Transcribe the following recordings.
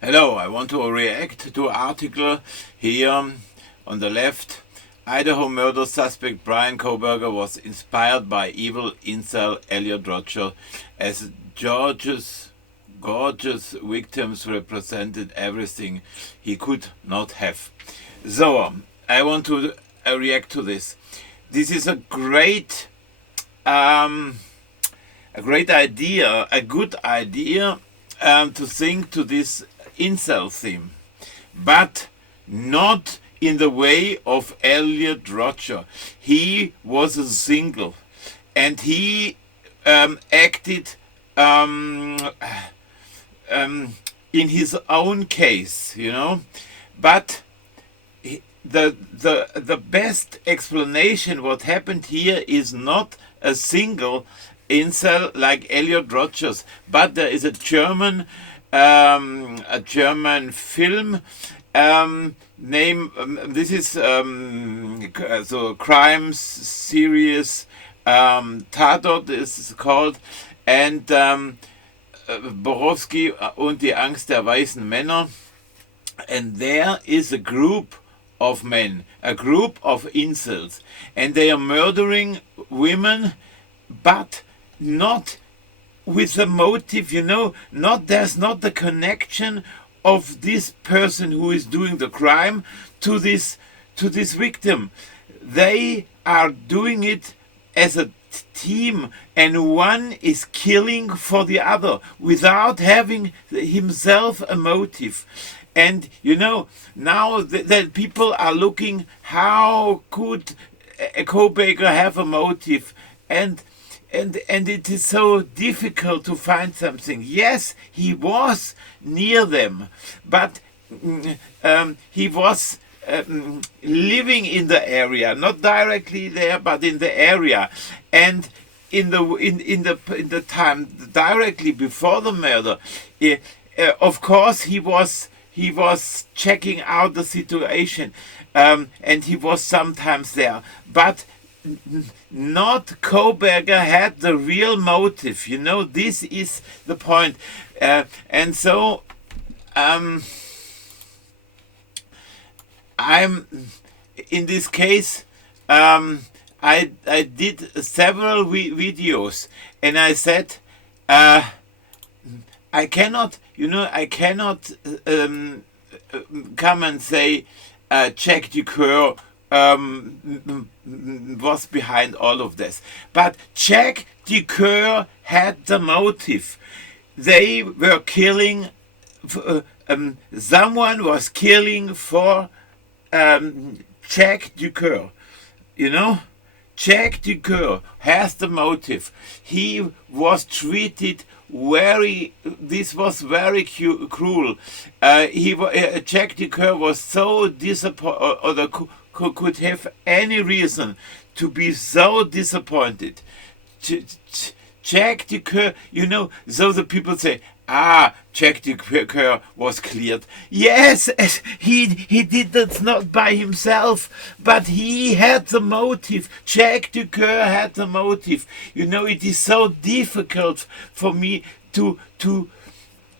Hello, I want to react to an article here on the left. Idaho murder suspect Brian Kohberger was inspired by evil incel Elliot as gorgeous victims represented everything he could not have. So, I want to react to this. This is a great idea, a good idea to think to this incel theme, but not in the way of Elliot Roger. He was a single, and he acted in his own case, But the best explanation what happened here is not a single incel like Elliot Rogers, but there is a German film name. This is so crimes series. Tatort is called, and Borowski und die Angst der weißen Männer. And there is a group of men, a group of incels, and they are murdering women, but not with a motive, there's not the connection of this person who is doing the crime to this victim. They are doing it as a team, and one is killing for the other without having himself a motive. And now that people are looking, how could a Kohberger have a motive? And it is so difficult to find something. Yes, he was near them, but he was living in the area, not directly there, but in the area, and in the time directly before the murder, of course he was checking out the situation, and he was sometimes there, but not Kohberger had the real motive. This is the point, and so I'm in this case. I did several videos, and I said I cannot come and say Jack Ducour was behind all of this. But Jack Ducour had the motive. They were killing, someone was killing for Jack Ducour. Jack Ducour has the motive. He was treated this was very cruel. Jack Ducour was so disappointed, or could have any reason to be so disappointed. Jack Ducour, so the people say, Jack Ducour was cleared. Yes, he did that not by himself, but he had the motive. Jack Ducour had the motive. It is so difficult for me to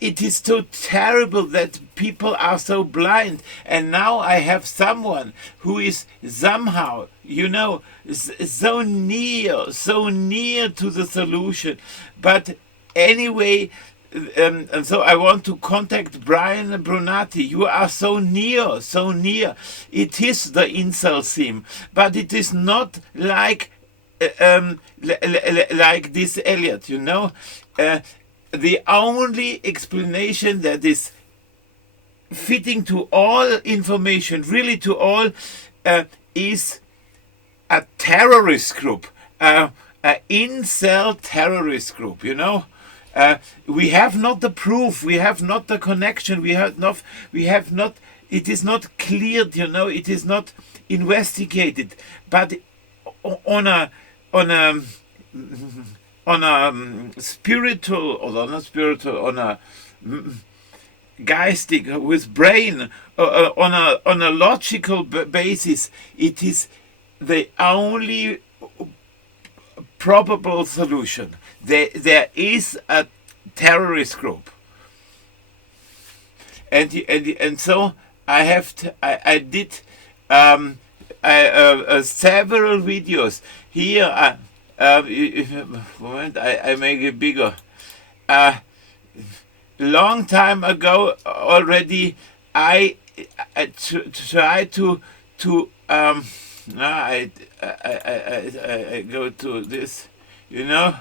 it is so terrible that people are so blind. And now I have someone who is somehow, so near to the solution. But anyway, and so I want to contact Brian Brunati. You are so near. It is the incel theme, but it is not like this Elliot, the only explanation that is fitting to all information, really to all, is a terrorist group, an incel terrorist group, we have not the proof, we have not the connection, we have not, it is not cleared, it is not investigated, but on a spiritual, or not spiritual, on a geistig, with brain, on a logical basis, it is the only probable solution. There is a terrorist group, and so I did several videos here. Moment, I make it bigger. Long time ago already, I try to no, I go to this, you know.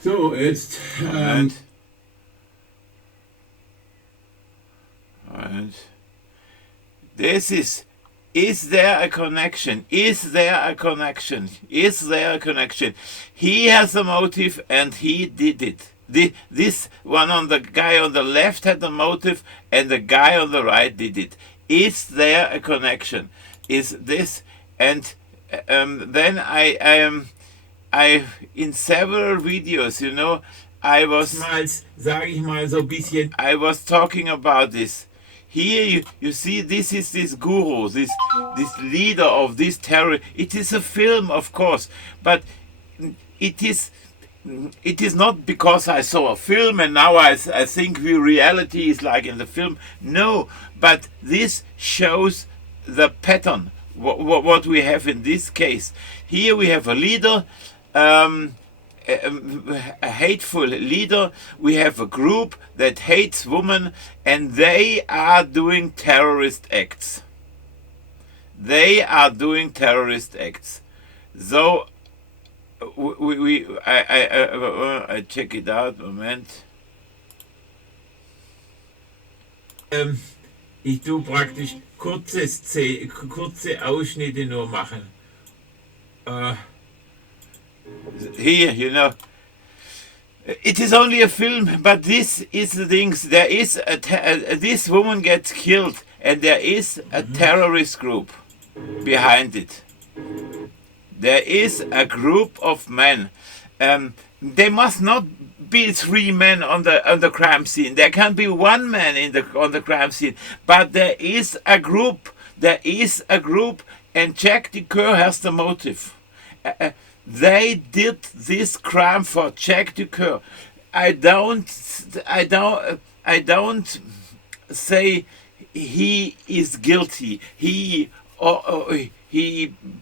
So, jetzt. And this is there a connection? Is there a connection? Is there a connection? He has a motive and he did it. This one on the guy on the left had the motive and the guy on the right did it. Is there a connection? Is this? And then I in several videos, you know, I was talking about this. Here you see, this is this guru, this leader of this terror. It is a film, of course, but it is not because I saw a film and now I think reality is like in the film. No, but this shows the pattern, what we have in this case. Here we have a leader, a hateful leader. We have a group that hates women, and they are doing terrorist acts. They are doing terrorist acts. So I check it out. Moment. Ich tue praktisch kurze Ausschnitte nur machen. Here, you know, it is only a film, but this is the things. There is this woman gets killed, and there is a terrorist group behind it. There is a group of men. They must not be 3 men on the crime scene. There can be 1 man on the crime scene, but there is a group. There is a group, and Jack DeCoeur has the motive. They did this crime for Jack DeCoeur. I don't say he is guilty. He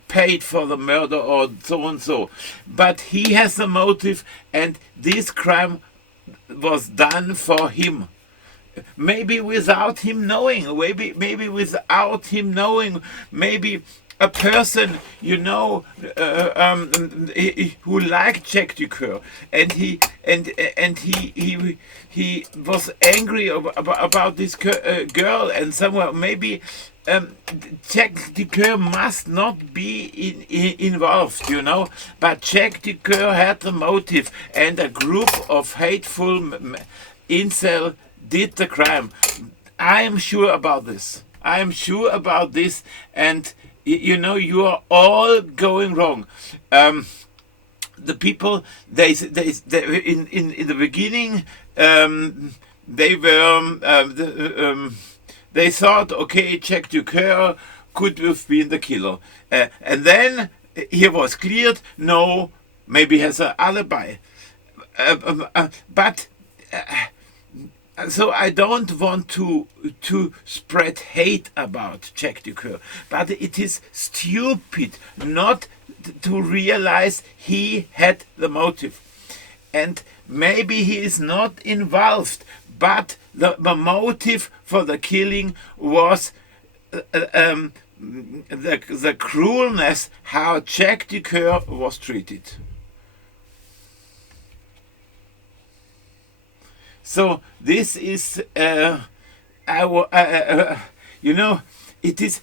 paid for the murder or so and so, but he has a motive, and this crime was done for him. Maybe without him knowing. Maybe without him knowing. Maybe a person, you know, who liked Jack DeCoeur, and he was angry about this girl, and somewhere maybe Jack DeCoeur must not be involved, you know, but Jack DeCoeur had the motive, and a group of hateful incel did the crime. I am sure about this. I am sure about this, and you know, you are all going wrong. The people, they in the beginning, they were they thought, okay, Jack DeCoeur could have been the killer, and then he was cleared. No, maybe he has an alibi, but. So I don't want to spread hate about Jack DeCoeur, but it is stupid not to realize he had the motive, and maybe he is not involved, but the motive for the killing was the cruelness how Jack DeCoeur was treated. So this is, you know, it is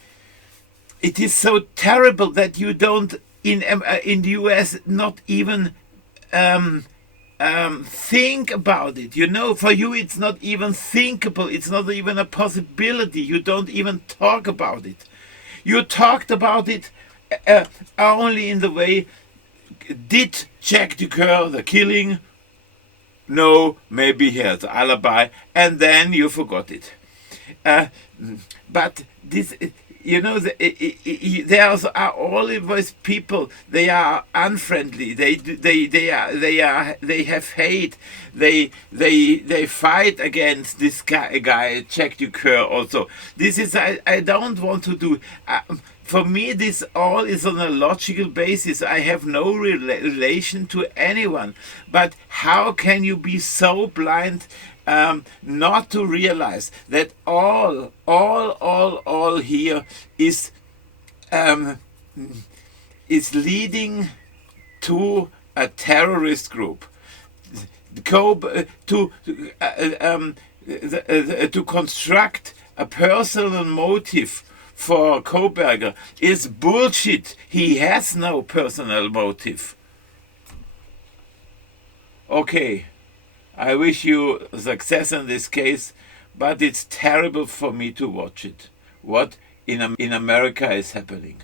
so terrible that you don't in the US not even think about it. You know, for you it's not even thinkable. It's not even a possibility. You don't even talk about it. You talked about it only in the way, did Jack DeCoeur the killing? No, maybe he has an alibi, and then you forgot it. But this, you know, there are always people. They are unfriendly. They have hate. They fight against this guy Jack Ducour also. This is I don't want to do. For me, this all is on a logical basis. I have no relation to anyone. But how can you be so blind not to realize that all here is leading to a terrorist group, to construct a personal motive for Kohberger is bullshit. He has no personal motive. Okay, I wish you success in this case, but it's terrible for me to watch it. What in America is happening?